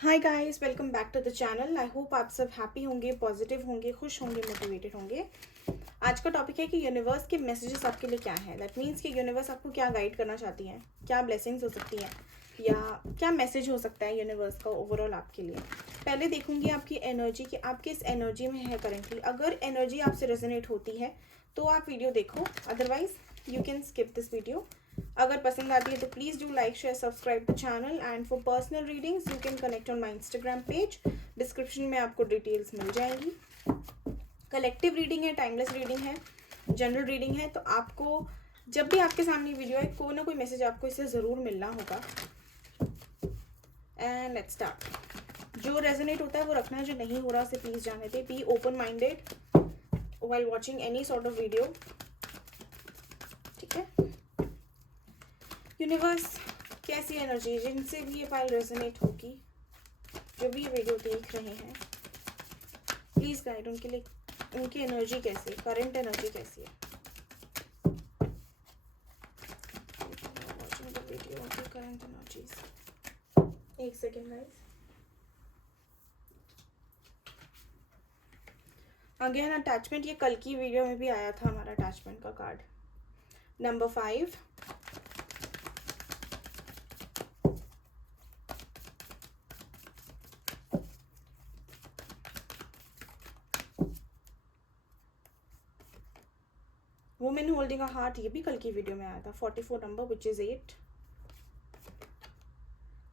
Hi guys, welcome back to the channel. I hope आप सब happy होंगे, positive होंगे, खुश होंगे, मोटिवेटेड होंगे। आज का टॉपिक है कि यूनिवर्स के मैसेजेस आपके लिए क्या हैं। दैट मीन्स कि यूनिवर्स आपको क्या गाइड करना चाहती है, क्या ब्लेसिंग्स हो सकती हैं या क्या मैसेज हो सकता है यूनिवर्स का ओवरऑल आपके लिए। पहले देखूंगी आपकी एनर्जी कि आप किस एनर्जी में है करेंटली। अगर एनर्जी आपसे रेजोनेट होती है तो आप वीडियो देखो, otherwise you can skip this video. अगर पसंद आती है तो please do like share subscribe the channel and for personal readings you can connect on my Instagram page. Description में आपको डिटेल्स मिल जाएंगी। कलेक्टिव रीडिंग है, टाइमलेस रीडिंग है, जनरल रीडिंग है, तो आपको जब भी आपके सामने वीडियो है कोई ना कोई मैसेज आपको इससे ज़रूर मिलना होगा। And let's start. जो रेजोनेट होता है वो रखना है, जो नहीं हो रहा उसे प्लीज़ जाने दे। Be open minded while watching any sort of video। ठीक है। यूनिवर्स कैसी एनर्जी जिनसे भी ये फाइल रेजोनेट होगी, जो भी ये वीडियो देख रहे हैं, प्लीज़ गाइड उनके लिए। उनकी एनर्जी कैसी है, करंट एनर्जी कैसी है। Watching the video of the current energies. एक सेकेंड गाइस। अगेन अटैचमेंट, ये कल की वीडियो में भी आया था हमारा अटैचमेंट का card. Number 5, women holding a heart, ये भी कल की वीडियो में आया था। 44 number which is 8।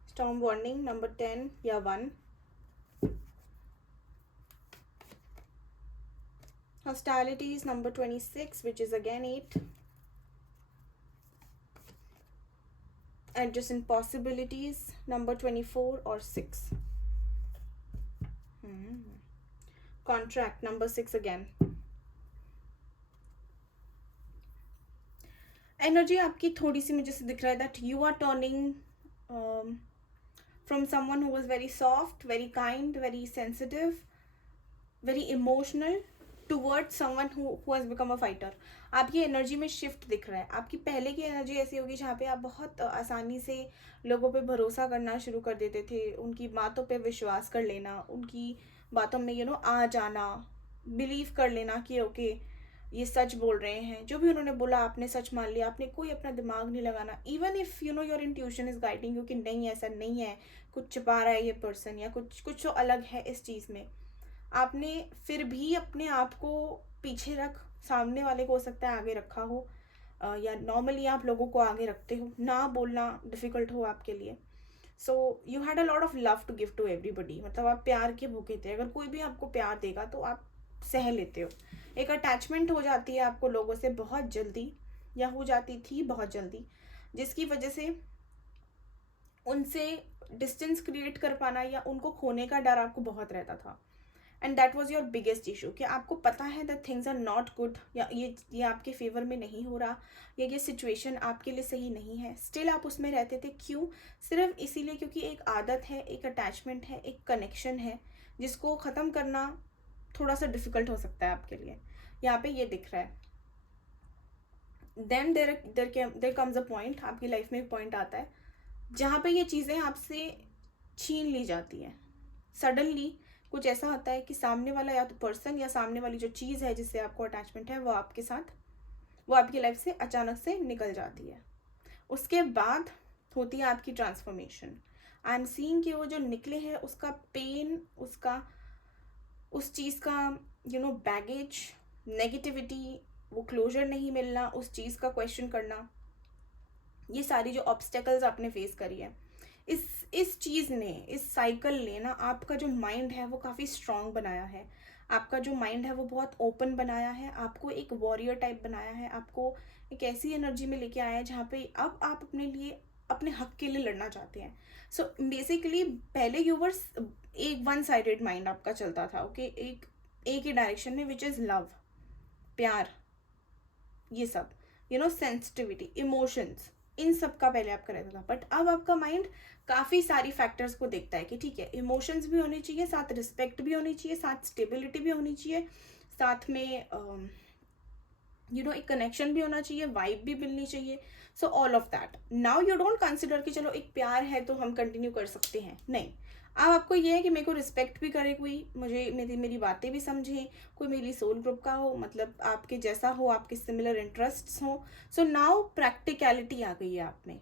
Storm warning number 10 या 1। Hostilities number 26 which is again 8. Adjacent possibilities number 24 or 6. Contract number 6 again. Energy आपकी थोड़ी सी मुझे से दिख रहा है that you are turning from someone who was very soft, very kind, very sensitive, very emotional towards someone who has become a fighter. आपकी energy में शिफ्ट दिख रहा है। आपकी पहले की एनर्जी ऐसी होगी जहाँ पे आप बहुत आसानी से लोगों पे भरोसा करना शुरू कर देते थे, उनकी बातों पे विश्वास कर लेना, उनकी बातों में आ जाना, बिलीव कर लेना कि ओके ये सच बोल रहे हैं, जो भी उन्होंने बोला आपने सच मान लिया, आपने कोई अपना दिमाग नहीं लगाना। Even if your intuition is guiding you कि नहीं ऐसा नहीं है, कुछ छुपा रहा है ये पर्सन या कुछ कुछ तो अलग है इस चीज़ में, आपने फिर भी अपने आप को पीछे रख सामने वाले को हो सकता है आगे रखा हो, या नॉर्मली आप लोगों को आगे रखते हो, ना बोलना डिफ़िकल्ट हो आपके लिए। So you had a lot of love to give to everybody, मतलब आप प्यार के भूखे थे। अगर कोई भी आपको प्यार देगा तो आप सह लेते हो। एक अटैचमेंट हो जाती है आपको लोगों से बहुत जल्दी, या हो जाती थी बहुत जल्दी, जिसकी वजह से उनसे डिस्टेंस क्रिएट कर पाना या उनको खोने का डर आपको बहुत रहता था। And that was your biggest issue कि आपको पता है that things are not good, या ये आपके फेवर में नहीं हो रहा, या ये सिचुएशन आपके लिए सही नहीं है, स्टिल आप उसमें रहते थे। क्यों? सिर्फ इसीलिए क्योंकि एक आदत है, एक अटैचमेंट है, एक कनेक्शन है जिसको ख़त्म करना थोड़ा सा डिफिकल्ट हो सकता है आपके लिए। यहाँ पे ये दिख रहा है। Then there comes a point, आपकी लाइफ में एक पॉइंट आता है जहाँ पे ये चीज़ें आपसे छीन ली जाती हैं। सडनली कुछ ऐसा होता है कि सामने वाला या तो पर्सन या सामने वाली जो चीज़ है जिससे आपको अटैचमेंट है वो आपकी लाइफ से अचानक से निकल जाती है। उसके बाद होती है आपकी ट्रांसफॉर्मेशन। आई एम सीइंग कि वो जो निकले हैं उसका पेन, उसका उस चीज़ का बैगेज, नेगेटिविटी, वो क्लोजर नहीं मिलना, उस चीज़ का क्वेश्चन करना, ये सारी जो ऑब्स्टेकल्स आपने फेस करी है, इस चीज़ ने, इस साइकिल ने ना आपका जो माइंड है वो काफ़ी स्ट्रांग बनाया है। आपका जो माइंड है वो बहुत ओपन बनाया है, आपको एक वॉरियर टाइप बनाया है, आपको एक ऐसी एनर्जी में लेके आया है जहाँ पे अब आप अपने लिए, अपने हक के लिए लड़ना चाहते हैं। सो बेसिकली पहले यूवर्स एक वन साइडेड माइंड आपका चलता था, ओके, एक ही डायरेक्शन में, विच इज़ लव, प्यार, ये सब सेंसिटिविटी, इमोशंस, इन सब का पहले आपका रहता था। बट अब आपका माइंड काफ़ी सारी फैक्टर्स को देखता है कि ठीक है, इमोशंस भी होने चाहिए, साथ रिस्पेक्ट भी होनी चाहिए, साथ स्टेबिलिटी भी होनी चाहिए, साथ में एक कनेक्शन भी होना चाहिए, वाइब भी मिलनी चाहिए। So all of that. Now you don't consider कि चलो एक प्यार है तो हम कंटिन्यू कर सकते हैं, नहीं। अब आपको ये है कि मेरे को रिस्पेक्ट भी करे कोई, मुझे मेरी मेरी बातें भी समझे, कोई मेरी सोल ग्रुप का हो, मतलब आपके जैसा हो, आपके सिमिलर इंटरेस्ट्स हो। सो नाउ प्रैक्टिकलिटी आ गई है आप में।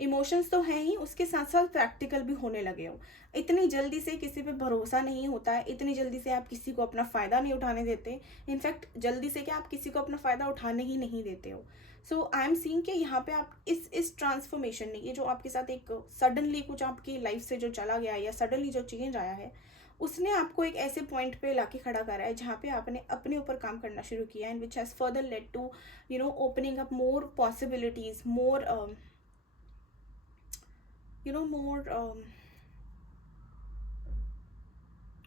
इमोशंस तो हैं ही, उसके साथ साथ प्रैक्टिकल भी होने लगे हो। इतनी जल्दी से किसी पे भरोसा नहीं होता है, इतनी जल्दी से आप किसी को अपना फ़ायदा नहीं उठाने देते। इनफैक्ट जल्दी से क्या, आप किसी को अपना फ़ायदा उठाने ही नहीं देते हो। सो आई एम सीइंग कि यहाँ पे आप इस ट्रांसफॉर्मेशन ने, ये जो आपके साथ एक सडनली कुछ आपकी लाइफ से जो चला गया या सडनली जो चेंज आया है, उसने आपको एक ऐसे पॉइंट पे लाके खड़ा करा है जहाँ पे आपने अपने ऊपर काम करना शुरू किया, and which has further led to opening up more possibilities, more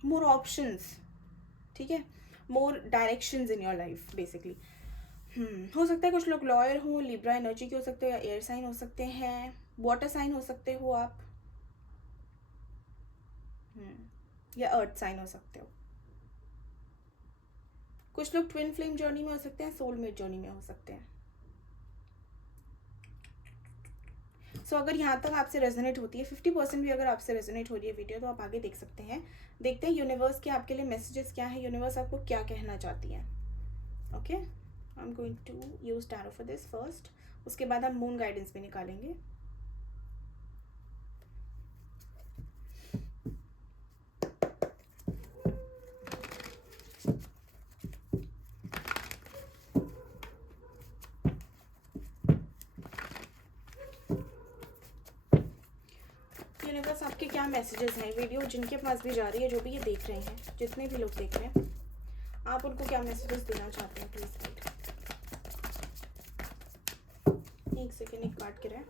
more options, ठीक है, more directions in your life basically. हो सकता है कुछ लोग लॉयर हो, लिब्रा एनर्जी के हो सकते हो, या एयर साइन हो सकते हैं, वाटर साइन हो सकते हो आप, या अर्थ साइन हो सकते हो। कुछ लोग ट्विन फ्लेम जर्नी में हो सकते हैं, सोलमेट जर्नी में हो सकते हैं। सो अगर यहाँ तक आपसे रेजोनेट होती है, 50% भी अगर आपसे रेजोनेट हो रही है वीडियो, तो आप आगे देख सकते हैं। देखते हैं यूनिवर्स के आपके लिए मैसेजेस क्या है, यूनिवर्स आपको क्या कहना चाहती है। Okay, I am going to use tarot for this first, उसके बाद हम मून गाइडेंस भी निकालेंगे। यूनिवर्स आपके क्या मैसेजेस हैं, वीडियो जिनके पास भी जा रही है, जो भी ये देख रहे हैं, जितने भी लोग देख रहे हैं, आप उनको क्या मैसेजेस देना चाहते हैं, प्लीज राइट। एक सेकेंड, एक कार्ड गिरा है।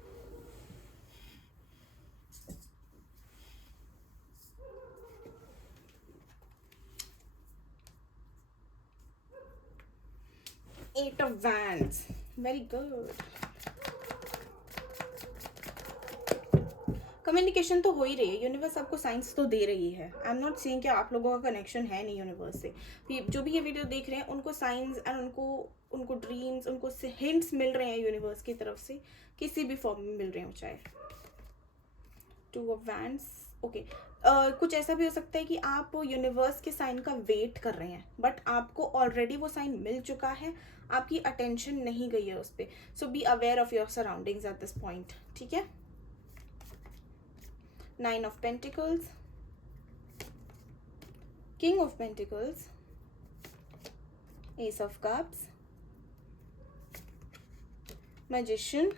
Eight of Wands, very good। Communication तो हो ही रही है, यूनिवर्स आपको साइंस तो दे रही है। आई एम नॉट सेइंग कि आप लोगों का कनेक्शन है नहीं यूनिवर्स से। जो भी ये वीडियो देख रहे हैं उनको साइंस एंड उनको ड्रीम्स, उनको हिंट्स मिल रहे हैं यूनिवर्स की तरफ से, किसी भी फॉर्म में मिल रहे हो चाहे। Two of wands, okay. कुछ ऐसा भी हो सकता है कि आप यूनिवर्स के साइन का वेट कर रहे हैं, बट आपको ऑलरेडी वो साइन मिल चुका है, आपकी अटेंशन नहीं गई है उस पर। So be aware of your surroundings at this point, ठीक है। 9 of Pentacles, King of Pentacles, Ace of Cups, Magician,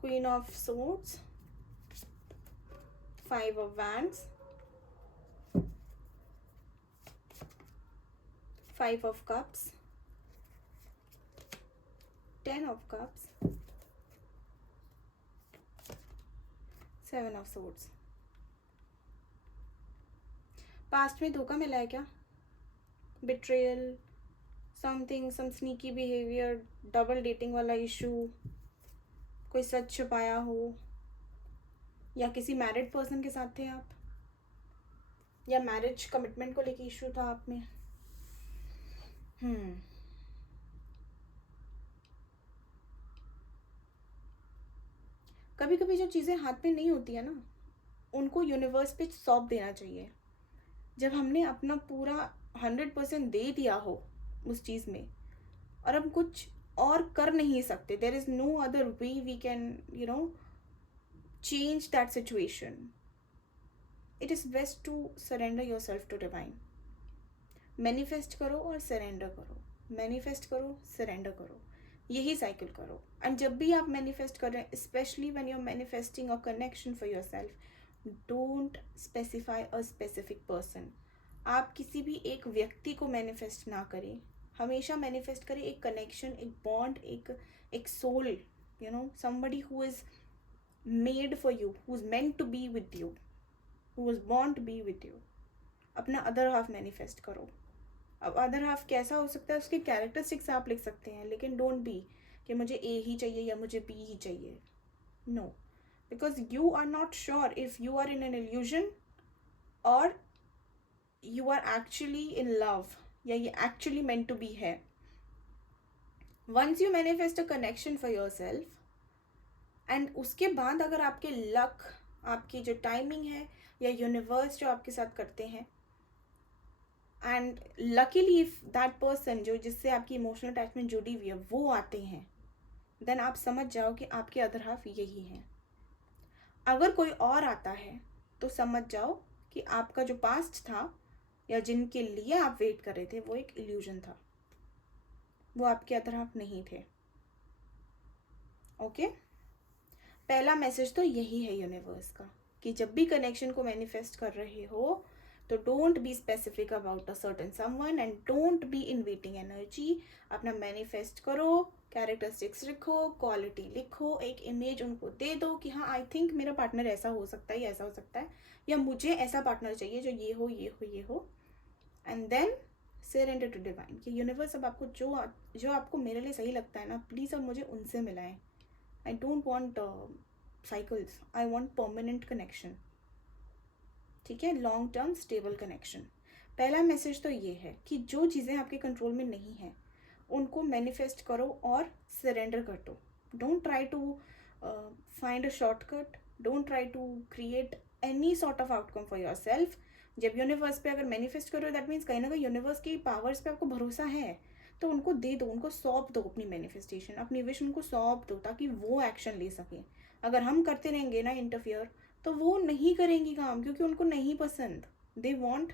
Queen of Swords, 5 of Wands, 5 of Cups, 10 of Cups, 7 of Swords। Past में धोखा मिला है क्या? बिट्रेयल, समथिंग, सम sneaky behaviour, double dating वाला issue, कोई सच छुपाया हो, या किसी मैरिड पर्सन के साथ थे आप, या मैरिज कमिटमेंट को लेके इशू था आप में। कभी कभी जो चीज़ें हाथ में नहीं होती है ना, उनको यूनिवर्स पे सौंप देना चाहिए। जब हमने अपना पूरा 100% दे दिया हो उस चीज़ में, और हम कुछ और कर नहीं सकते, there is no other way we can change that situation, it is best to surrender yourself to divine. Manifest करो और सरेंडर करो, मैनिफेस्ट करो, सरेंडर करो, यही साइकिल करो। एंड जब भी आप मैनिफेस्ट कर रहे हैं, specially when you are manifesting a connection for yourself, don't specify a specific person. आप किसी भी एक व्यक्ति को मैनिफेस्ट ना करें, हमेशा मैनिफेस्ट करें एक कनेक्शन, एक बॉन्ड, एक soul, somebody who is made for you, who is meant to be with you, who was born to be with you। अपना अदर हाफ मैनिफेस्ट करो। अब अदर हाफ कैसा हो सकता है, उसके कैरेक्टरिस्टिक्स आप लिख सकते हैं, लेकिन डोंट बी कि मुझे ए ही चाहिए या मुझे बी ही चाहिए। No, because you are not sure if you are in an illusion or you are actually in love, या ये actually meant to be है। Once you manifest a connection for yourself, and उसके बाद अगर आपके luck, आपकी जो timing है या यूनिवर्स जो आपके साथ करते हैं, and luckily if that person जो जिससे आपकी इमोशनल अटैचमेंट जुड़ी हुई है वो आते हैं, देन आप समझ जाओ कि आपके अदर हाफ यही है. अगर कोई और आता है तो समझ जाओ कि आपका जो पास्ट था या जिनके लिए आप वेट कर रहे थे वो एक इल्यूजन था, वो आपके अदर हाफ नहीं थे. ओके पहला मैसेज तो यही है यूनिवर्स का कि जब भी कनेक्शन को मैनिफेस्ट कर रहे हो तो don't be specific about a certain someone and don't be in waiting energy. अपना मैनिफेस्ट करो, कैरेक्टरिस्टिक्स लिखो, क्वालिटी लिखो, एक इमेज उनको दे दो कि हाँ आई थिंक मेरा पार्टनर ऐसा हो सकता है या ऐसा हो सकता है, या मुझे ऐसा पार्टनर चाहिए जो ये हो ये हो ये हो. And then surrender to divine कि यूनिवर्स अब आपको जो आपको मेरे लिए सही लगता है ना, प्लीज़ अब मुझे उनसे मिलाएं. I don't want cycles. I want permanent connection. ठीक है, लॉन्ग टर्म स्टेबल कनेक्शन. पहला मैसेज तो ये है कि जो चीज़ें आपके कंट्रोल में नहीं हैं उनको मैनिफेस्ट करो और सरेंडर कर दो. Don't try to find a shortcut, don't try to create any sort of outcome for yourself. जब यूनिवर्स पे अगर मैनिफेस्ट करो दैट मीन्स कहीं ना कहीं यूनिवर्स की पावर्स पे आपको भरोसा है, तो उनको दे दो, उनको सौंप दो अपनी मैनिफेस्टेशन, अपनी विश उनको सौंप दो ताकि वो एक्शन ले सकें. अगर हम करते रहेंगे ना इंटरफियर तो वो नहीं करेंगी काम, क्योंकि उनको नहीं पसंद. दे वॉन्ट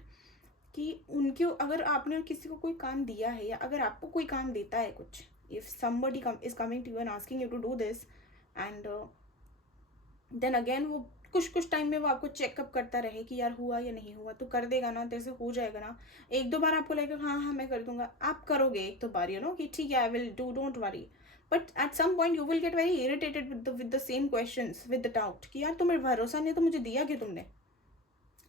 कि उनके, अगर आपने किसी को कोई काम दिया है या अगर आपको कोई काम देता है कुछ, if somebody is coming to you and asking you to do this, and then again वो कुछ टाइम में वो आपको चेकअप करता रहे कि यार हुआ या नहीं हुआ, तो कर देगा ना, तेरे से हो जाएगा ना. एक दो बार आपको लगेगा हाँ हाँ मैं कर दूंगा, आप करोगे एक दो बार यू नो कि ठीक है I will do, don't worry. But at some point you will get very irritated with the same questions, with the doubt कि यार तुम्हें भरोसा नहीं तो मुझे दिया क्यों तुमने.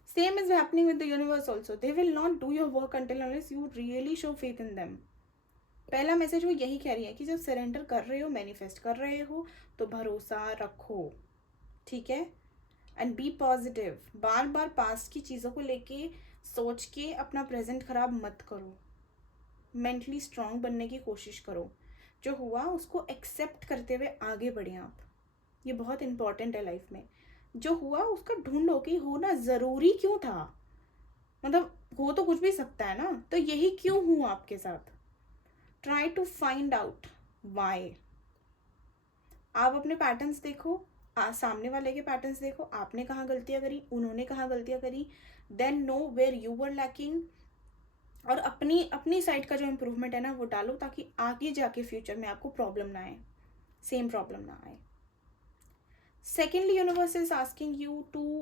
Same is happening with the universe also. They will not do your work until unless you really show faith in them. पहला मैसेज वो यही कह रही है कि जब सरेंडर कर रहे हो, मैनिफेस्ट कर रहे हो, तो भरोसा रखो. ठीक है, एंड बी पॉजिटिव. बार बार पास्ट की चीज़ों को लेके सोच के अपना प्रेजेंट खराब मत करो. मेंटली स्ट्रांग बनने की कोशिश करो. जो हुआ उसको एक्सेप्ट करते हुए आगे बढ़ें आप. ये बहुत इंपॉर्टेंट है लाइफ में. जो हुआ उसका ढूंढो कि होना ज़रूरी क्यों था. मतलब हो तो कुछ भी सकता है ना, तो यही क्यों हुआ आपके साथ. Try to find out why. आप अपने पैटर्न्स देखो, सामने वाले के पैटर्न्स देखो, आपने कहाँ गलतियाँ करी, उन्होंने कहाँ गलतियाँ करी. Then know where you were lacking, और अपनी अपनी साइड का जो इम्प्रूवमेंट है ना वो डालो ताकि आगे जाके फ्यूचर में आपको प्रॉब्लम ना आए, सेम प्रॉब्लम ना आए. Secondly universe is asking you to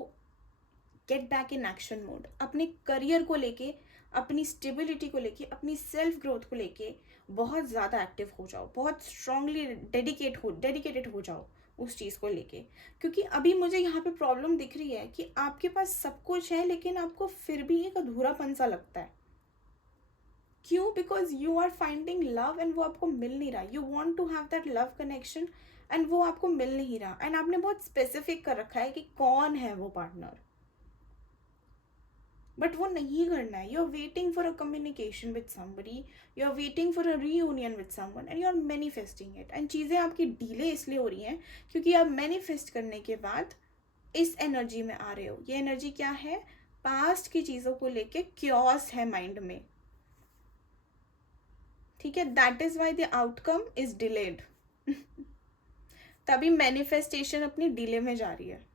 get back in action mode. अपने करियर को लेके, अपनी स्टेबिलिटी को लेके, अपनी सेल्फ ग्रोथ को लेके बहुत ज़्यादा एक्टिव हो जाओ, बहुत स्ट्रांगली डेडिकेटेड हो जाओ उस चीज़ को लेके. क्योंकि अभी मुझे यहाँ पे प्रॉब्लम दिख रही है कि आपके पास सब कुछ है लेकिन आपको फिर भी एक अधूरापन सा लगता है. क्यों? Because you are finding love and वो आपको मिल नहीं रहा. You want to have that love connection and वो आपको मिल नहीं रहा. एंड आपने बहुत स्पेसिफिक कर रखा है कि कौन है वो पार्टनर, बट वो नहीं करना है. You are waiting for a communication with somebody, you are waiting for a reunion with someone and you are manifesting it. And चीज़ें आपकी डिले इसलिए हो रही हैं क्योंकि आप मैनिफेस्ट करने के बाद इस एनर्जी में आ रहे हो. ये एनर्जी क्या है? पास्ट की चीज़ों को लेके क्योस है माइंड में. ठीक है, that is why the outcome is delayed. तभी मैनिफेस्टेशन अपनी डिले में जा रही है.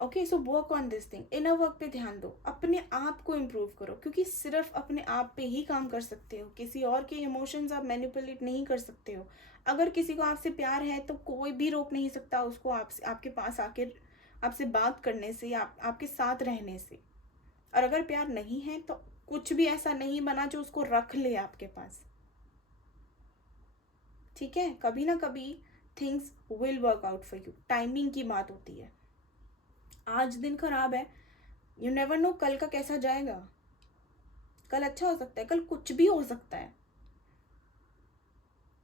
Okay, so work on this thing. Inner work पे ध्यान दो, अपने आप को इम्प्रूव करो, क्योंकि सिर्फ अपने आप पे ही काम कर सकते हो. किसी और के इमोशंस आप मैनिपुलेट नहीं कर सकते हो. अगर किसी को आपसे प्यार है तो कोई भी रोक नहीं सकता उसको आपसे, आपके पास आके आपसे बात करने से या आपके साथ रहने से. और अगर प्यार नहीं है तो कुछ भी ऐसा नहीं बना जो उसको रख ले आपके पास. ठीक है, कभी ना कभी things will work out for you. Timing की बात होती है. आज दिन खराब है, यू नेवर नो कल का कैसा जाएगा. कल अच्छा हो सकता है, कल कुछ भी हो सकता है.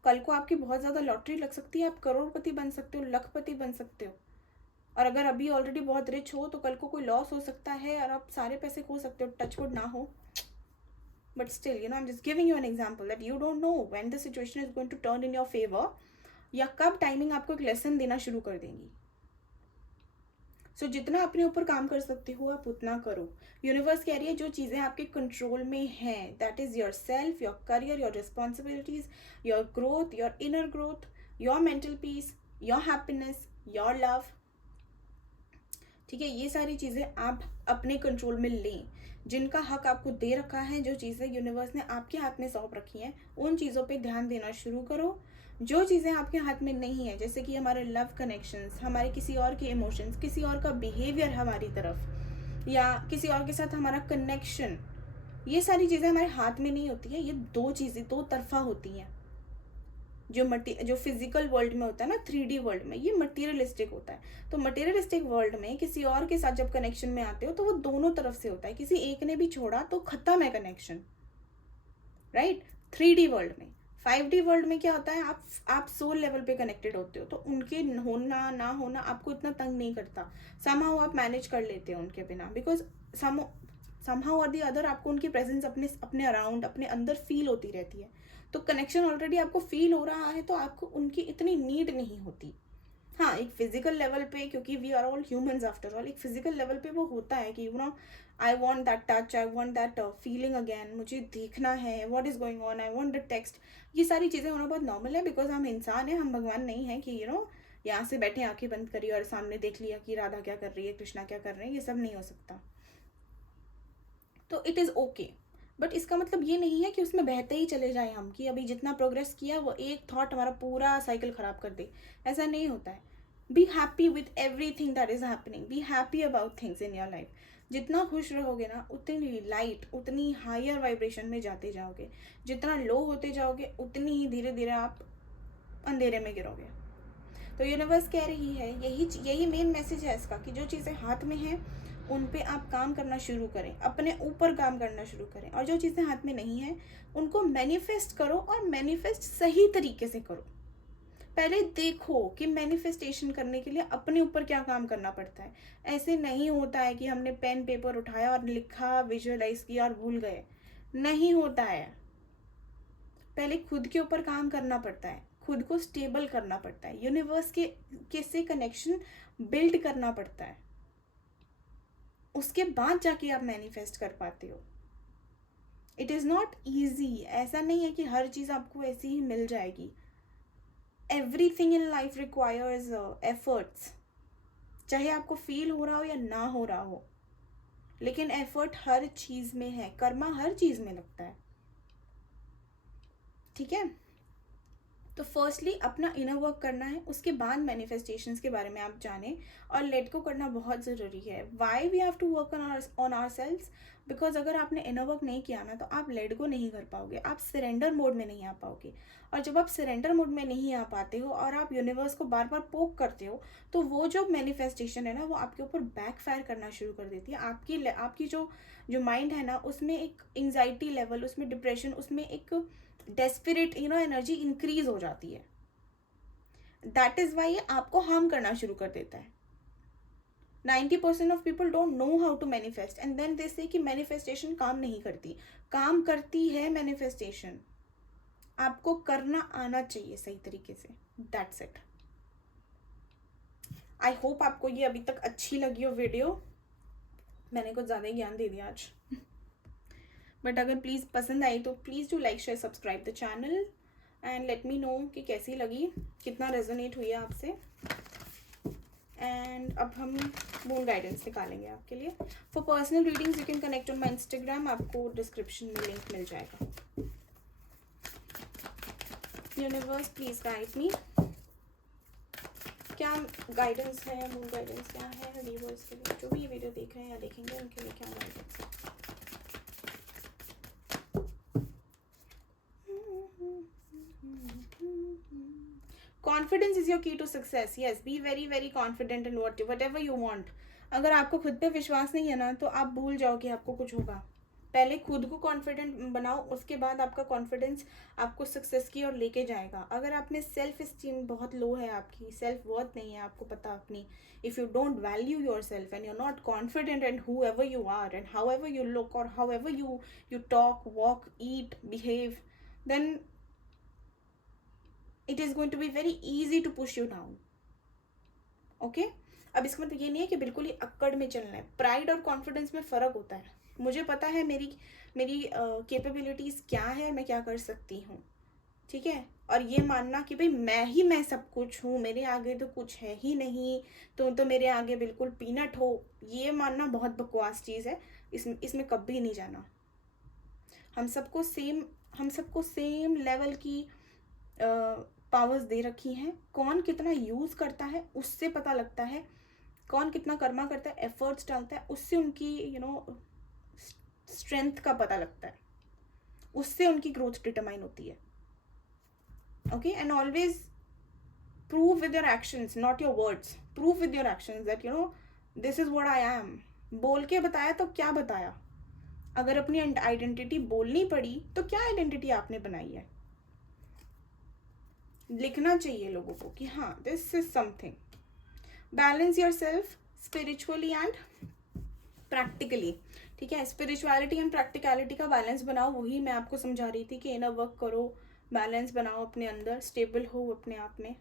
कल को आपकी बहुत ज़्यादा लॉटरी लग सकती है, आप करोड़पति बन सकते हो, लखपति बन सकते हो. और अगर अभी ऑलरेडी बहुत रिच हो तो कल को कोई लॉस हो सकता है और आप सारे पैसे खो सकते हो. टचवुड ना हो, but still, you know, I'm just giving you an example that you don't know when the situation is going to turn in your favor. या कब टाइमिंग आपको एक लेसन देना शुरू कर देंगी. सो जितना अपने ऊपर काम कर सकते हो आप उतना करो. यूनिवर्स कह रही है जो चीज़ें आपके कंट्रोल में हैं, that is your self, your career, your responsibilities, your growth, your inner growth, your mental peace, your happiness, your love. ठीक है, ये सारी चीज़ें आप अपने कंट्रोल में लें. जिनका हक आपको दे रखा है, जो चीज़ें यूनिवर्स ने आपके हाथ में सौंप रखी हैं, उन चीज़ों पे ध्यान देना शुरू करो. जो चीज़ें आपके हाथ में नहीं है, जैसे कि हमारे लव कनेक्शंस, हमारे किसी और के इमोशंस, किसी और का बिहेवियर हमारी तरफ, या किसी और के साथ हमारा कनेक्शन, ये सारी चीज़ें हमारे हाथ में नहीं होती है. ये दो चीज़ें दो तरफा होती हैं. जो फिजिकल वर्ल्ड में होता है ना, 3D वर्ल्ड में, ये मटेरियलिस्टिक होता है. तो मटेरियलिस्टिक वर्ल्ड में किसी और के साथ जब कनेक्शन में आते हो तो वो दोनों तरफ से होता है. किसी एक ने भी छोड़ा तो खत्म है कनेक्शन, राइट. 3D वर्ल्ड में. 5D वर्ल्ड में क्या होता है, आप सोल लेवल पे कनेक्टेड होते हो, तो उनके होना ना होना आपको इतना तंग नहीं करता. समहाउ आप मैनेज कर लेते हो उनके बिना, बिकॉज समहाउ और दी अदर आपको उनकी प्रेजेंस अपने अराउंड, अपने अंदर फील होती रहती है. तो कनेक्शन ऑलरेडी आपको फील हो रहा है, तो आपको उनकी इतनी नीड नहीं होती. हाँ, एक फिजिकल लेवल पे, क्योंकि we are all humans after all, एक फिजिकल लेवल पे वो होता है कि I want that touch, I want that feeling again, मुझे देखना है what is going on, I want the text. ये सारी चीज़ें होना बहुत नॉर्मल है, बिकॉज हम इंसान हैं, हम भगवान नहीं हैं कि यहाँ से बैठे आंखें बंद करी और सामने देख लिया कि राधा क्या कर रही है, कृष्णा क्या कर रहे हैं. ये सब नहीं हो सकता. तो इट इज़ ओके. बट इसका मतलब ये नहीं है कि उसमें बहते ही चले जाएं हम, कि अभी जितना प्रोग्रेस किया वो एक थॉट हमारा पूरा साइकिल ख़राब कर दे. ऐसा नहीं होता है. Be happy with every thing that is happening. Be happy about things in your life. जितना खुश रहोगे ना, उतनी लाइट, उतनी हायर वाइब्रेशन में जाते जाओगे. जितना लो होते जाओगे, उतनी ही धीरे धीरे आप अंधेरे में गिरोगे. तो यूनिवर्स कह रही है, यही मेन मैसेज है इसका, कि जो चीज़ें हाथ में हैं उन पे आप काम करना शुरू करें, अपने ऊपर काम करना शुरू करें. और जो चीज़ें हाथ में नहीं हैं उनको मैनिफेस्ट करो, और मैनिफेस्ट सही तरीके से करो. पहले देखो कि मैनिफेस्टेशन करने के लिए अपने ऊपर क्या काम करना पड़ता है. ऐसे नहीं होता है कि हमने पेन पेपर उठाया और लिखा, विजुअलाइज किया और भूल गए. नहीं होता है. पहले खुद के ऊपर काम करना पड़ता है, खुद को स्टेबल करना पड़ता है, यूनिवर्स के से कनेक्शन बिल्ड करना पड़ता है. उसके बाद जाके आप मैनिफेस्ट कर पाते हो. It is not easy. ऐसा नहीं है कि हर चीज़ आपको ऐसी ही मिल जाएगी. Everything in life requires efforts. चाहे आपको फील हो रहा हो या ना हो रहा हो, लेकिन एफर्ट हर चीज़ में है. कर्मा हर चीज़ में लगता है. ठीक है. तो फर्स्टली अपना इनर वर्क करना है, उसके बाद मैनिफेस्टेशंस के बारे में आप जानें. और लेट को करना बहुत ज़रूरी है. Why we have to work on our cells, because अगर आपने इनर वर्क नहीं किया ना, तो आप लेट को नहीं कर पाओगे, आप सरेंडर मोड में नहीं आ पाओगे. और जब आप सरेंडर मोड में नहीं आ पाते हो और आप यूनिवर्स को बार बार पोक करते हो, तो वो जो मैनिफेस्टेशन है ना, वो आपके ऊपर बैकफायर करना शुरू कर देती है. आपकी जो जो माइंड है ना, उसमें एक एंग्जाइटी लेवल, उसमें डिप्रेशन, उसमें एक डेस्परेट एनर्जी इंक्रीज हो जाती है. दैट इज वाई ये आपको हार्म करना शुरू कर देता है. 90% of people don't know how to manifest, and then they say कि मैनिफेस्टेशन काम नहीं करती. काम करती है मैनिफेस्टेशन. आपको करना आना चाहिए सही तरीके से. That's it. आई होप आपको ये अभी तक अच्छी लगी हो वीडियो. मैंने कुछ ज़्यादा ही ज्ञान दे दिया आज. बट अगर प्लीज़ पसंद आई तो please do like, share, subscribe the channel and let me know कि कैसी लगी, कितना रेजोनेट हुई है आपसे. एंड अब हम मून गाइडेंस निकालेंगे आपके लिए. For personal readings you can connect on my Instagram. आपको डिस्क्रिप्शन में लिंक मिल जाएगा. Universe please guide me. क्या गाइडेंस है, मून गाइडेंस क्या है व्यूअर्स के लिए, जो भी ये वीडियो देख रहे हैं या देखेंगे उनके लिए क्या गाइडेंस है. Confidence is your key to success. Yes, be very very confident in whatever you want. अगर आपको खुद पे विश्वास नहीं है ना, तो आप भूल जाओ कि आपको कुछ होगा. पहले खुद को कॉन्फिडेंट बनाओ, उसके बाद आपका कॉन्फिडेंस आपको सक्सेस की ओर लेके जाएगा. अगर आप में सेल्फ स्टीम बहुत लो है, आपकी सेल्फ वर्थ नहीं है, आपको पता अपनी, if you don't value yourself and you are not confident and whoever you are and however you look और however you talk, walk, eat, behave, then it is going to be very easy to push you down. Okay. अब इसका मतलब ये नहीं है कि बिल्कुल ही अक्कड़ में चलना है. प्राइड और कॉन्फिडेंस में फ़र्क होता है. मुझे पता है मेरी मेरी कैपेबिलिटीज़ क्या है, मैं क्या कर सकती हूँ. ठीक है. और ये मानना कि भाई मैं सब कुछ हूँ, मेरे आगे तो कुछ है ही नहीं, तो मेरे आगे बिल्कुल पीनट हो, ये मानना बहुत बकवास चीज़ है. इसमें कभी नहीं जाना. हम सबको सेम हम सबको सेम लेवल की पावर्स दे रखी हैं. कौन कितना यूज़ करता है उससे पता लगता है. कौन कितना कर्मा करता है, एफर्ट्स डालता है, उससे उनकी स्ट्रेंथ का पता लगता है. उससे उनकी ग्रोथ डिटरमाइन होती है. Okay. And always prove with your actions, not your words. Prove with your actions that this is what I am. बोल के बताया तो क्या बताया. अगर अपनी आइडेंटिटी बोलनी पड़ी तो क्या आइडेंटिटी आपने बनाई है. लिखना चाहिए लोगों को कि हाँ, this is something. Balance your self spiritually and practically. ठीक है. स्पिरिचुअलिटी एंड प्रैक्टिकलिटी का बैलेंस बनाओ. वही मैं आपको समझा रही थी कि इनर वर्क करो, बैलेंस बनाओ अपने अंदर, स्टेबल हो अपने आप में.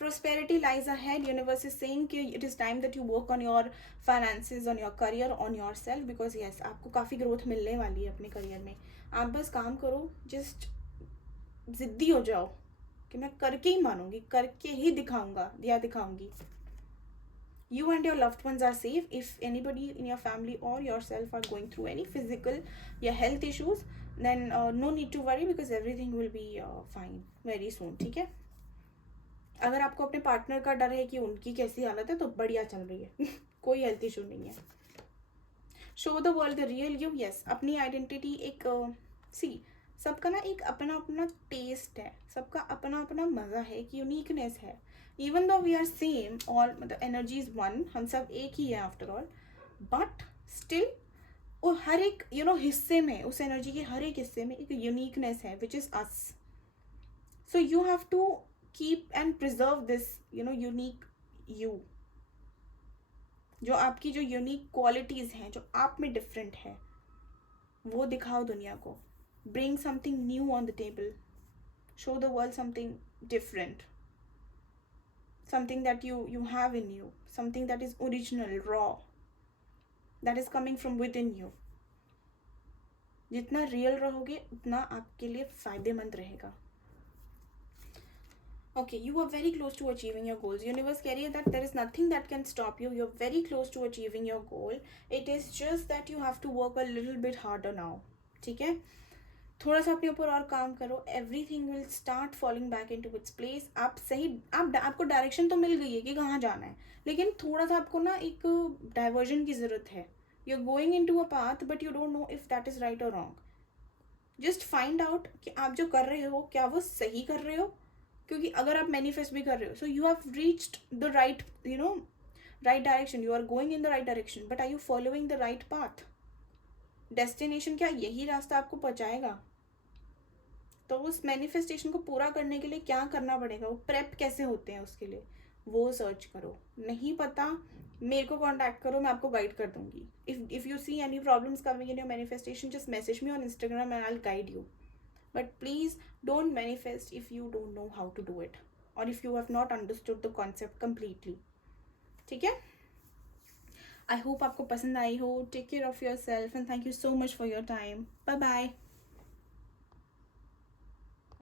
Prosperity lies ahead. Universe is saying कि it is time that you work on your finances, on your career, on yourself, because yes, आपको काफ़ी ग्रोथ मिलने वाली है अपने करियर में. आप बस काम करो. जस्ट ज़िद्दी हो जाओ कि मैं करके ही मानूंगी, करके ही दिखाऊंगा या दिखाऊंगी. You and your loved ones are safe. If anybody in your family or yourself are going through any physical या health issues, then no need to worry because everything will be fine very soon. ठीक है. अगर आपको अपने partner का डर है कि उनकी कैसी हालत है तो बढ़िया चल रही है. कोई हेल्थ इशू नहीं है. Show the world the real you. Yes, अपनी आइडेंटिटी एक सबका ना एक अपना अपना टेस्ट है, सबका अपना अपना मज़ा है, एक यूनिकनेस है. Even though we are same, all मतलब एनर्जी इज वन, हम सब एक ही है आफ्टर ऑल, बट स्टिल वो हर एक हिस्से में, उस एनर्जी के हर एक हिस्से में एक यूनिकनेस है which is us. So you have to keep and preserve this unique you. जो आपकी जो यूनिक क्वालिटीज़ हैं, जो आप में डिफरेंट है, वो दिखाओ दुनिया को. Bring something new on the table. Show the world something different, something that you have in you, something that is original, raw, that is coming from with in you. जितना रियल रहोगे उतना आपके लिए फ़ायदेमंद रहेगा. Okay, you are very close to achieving your goals. Universe कह रही है that there is nothing that can stop you. You're very close to achieving your goal. It is just that you have to work a little bit harder now. ठीक है. थोड़ा सा अपने ऊपर और काम करो. Everything will start falling back into its place. आपको डायरेक्शन तो मिल गई है कि कहाँ जाना है, लेकिन थोड़ा सा आपको ना एक डाइवर्जन की ज़रूरत है. You're going into a path but you don't know if that is right or wrong. Just find out कि आप जो कर रहे हो क्या वो सही कर रहे हो. क्योंकि अगर आप मैनिफेस्ट भी कर रहे हो, so you have reached the right right direction, you are going in the right direction, but are you following the right path. Destination क्या यही रास्ता आपको पहुंचाएगा. तो उस मैनिफेस्टेशन को पूरा करने के लिए क्या करना पड़ेगा, वो प्रेप कैसे होते हैं उसके लिए, वो सर्च करो. नहीं पता, मेरे को कॉन्टैक्ट करो, मैं आपको गाइड कर दूंगी. If you see any problems coming in your manifestation, just message me on Instagram and I will guide you. But please don't manifest if you don't know how to do it, or if you have not understood the concept completely. ठीक है. I hope आपको पसंद आई हो. Take care of yourself and thank you so much for your time. Bye bye.